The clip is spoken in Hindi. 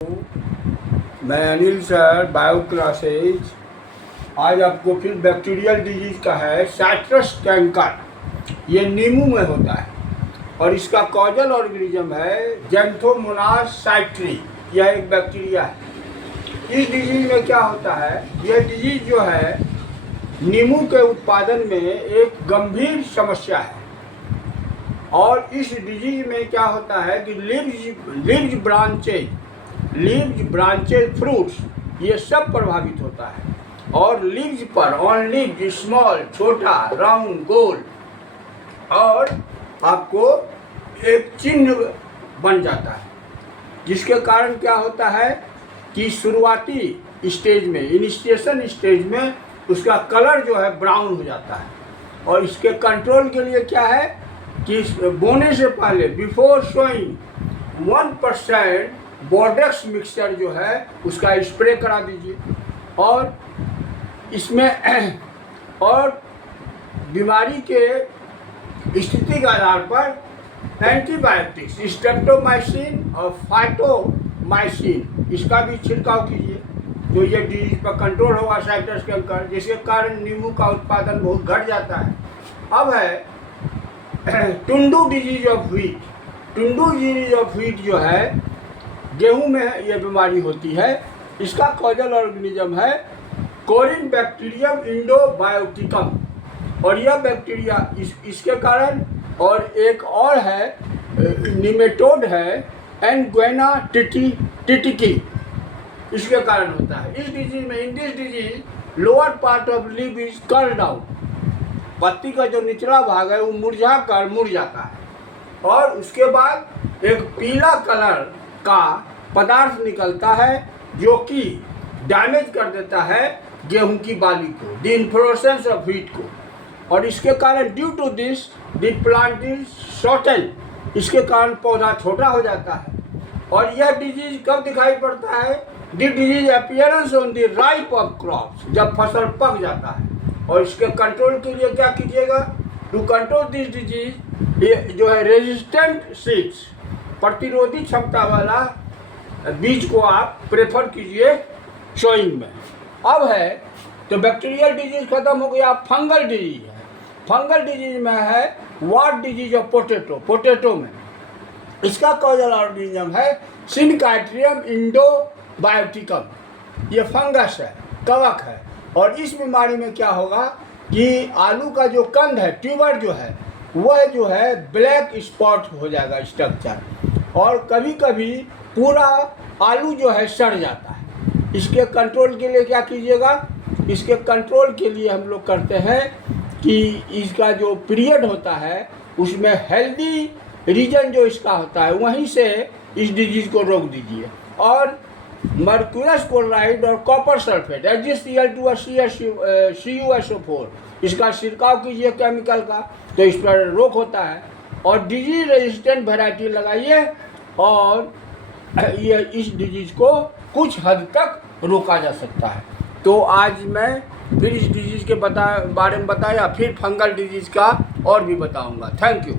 मैं अनिल सर, बायो क्लासेज। आज आपको फिर बैक्टीरियल डिजीज का है साइट्रस कैंकर। ये नींबू में होता है और इसका कॉजल ऑर्गेनिज्म है ज़ैंथोमोनास साइट्री। यह एक बैक्टीरिया है। इस डिजीज में क्या होता है, यह डिजीज जो है नींबू के उत्पादन में एक गंभीर समस्या है। और इस डिजीज में क्या होता है कि लीव्स ब्रांचेज फ्रूट्स ये सब प्रभावित होता है। और लीव्स पर ऑन लीव्स स्मॉल, छोटा, राउंड, गोल, और आपको एक चिन्ह बन जाता है, जिसके कारण क्या होता है कि शुरुआती स्टेज में, इनिशिएशन स्टेज में उसका कलर जो है ब्राउन हो जाता है। और इसके कंट्रोल के लिए क्या है कि बोने से पहले बिफोर सोइंग 1% बोर्डेक्स मिक्सचर जो है उसका स्प्रे करा दीजिए। और इसमें और बीमारी के स्थिति के आधार पर एंटीबायोटिक्स स्ट्रेप्टोमाइसिन और फाइटोमाइसिन इसका भी छिड़काव कीजिए, तो ये डिजीज पर कंट्रोल होगा साइट्रस कैंकर, जिसके कारण नींबू का उत्पादन बहुत घट जाता है। अब है tundu disease of wheat. Tundu disease of wheat जो है गेहूं में यह बीमारी होती है। इसका कॉजल ऑर्गेनिज्म है कोरिन बैक्टीरियम इंडोबायोटिकम। और यह बैक्टीरिया इसके कारण, और एक और है निमेटोड है एंगुइना टिटिकी, इसके कारण होता है। इस डिजीज में, in this disease lower part of leaf is curl down. पत्ती का जो निचला भाग है वो मुड़ जाता है और उसके बाद एक पीला कलर का पदार्थ निकलता है जो कि डैमेज कर देता है गेहूं की बाली को, द इन्फ्लोरेसेंस ऑफ व्हीट को। और इसके कारण due to this the plant is shorten, इसके कारण पौधा छोटा हो जाता है। और यह डिजीज कब दिखाई पड़ता है? The disease appearance on the ripe of crops, जब फसल पक जाता है। और इसके कंट्रोल के लिए क्या कीजिएगा? टू कंट्रोल दिस डिजीज, ये जो है रेजिस्टेंट सीड्स, प्रतिरोधी क्षमता वाला बीज को आप प्रेफर कीजिए सोइंग में। अब है तो बैक्टीरियल डिजीज खत्म हो गया, फंगल डिजीज है। फंगल डिजीज में है वाट डिजीज ऑफ पोटैटो में इसका कॉजल ऑर्गेनिज्म है सिनकाइट्रियम इंडोबायोटिकम। ये फंगस है, कवक है। और इस बीमारी में क्या होगा कि आलू का जो कंद है, ट्यूबर जो है, वह जो है ब्लैक स्पॉट हो जाएगा स्ट्रक्चर, और कभी कभी पूरा आलू जो है सड़ जाता है। इसके कंट्रोल के लिए क्या कीजिएगा? इसके कंट्रोल के लिए हम लोग करते हैं कि इसका जो पीरियड होता है उसमें हेल्दी रीजन जो इसका होता है वहीं से इस डिजीज को रोक दीजिए। और मर्क्यूरस क्लोराइड और कॉपर सल्फेट HgCl2 और CuSO4 इसका छिड़काव कीजिए केमिकल का, तो इस पर रोक होता है। और डिजीज रेजिस्टेंट वैरायटी लगाइए और ये इस डिजीज को कुछ हद तक रोका जा सकता है। तो आज मैं फिर इस डिजीज के बारे में बताया, फिर फंगल डिजीज का और भी बताऊंगा। Thank you.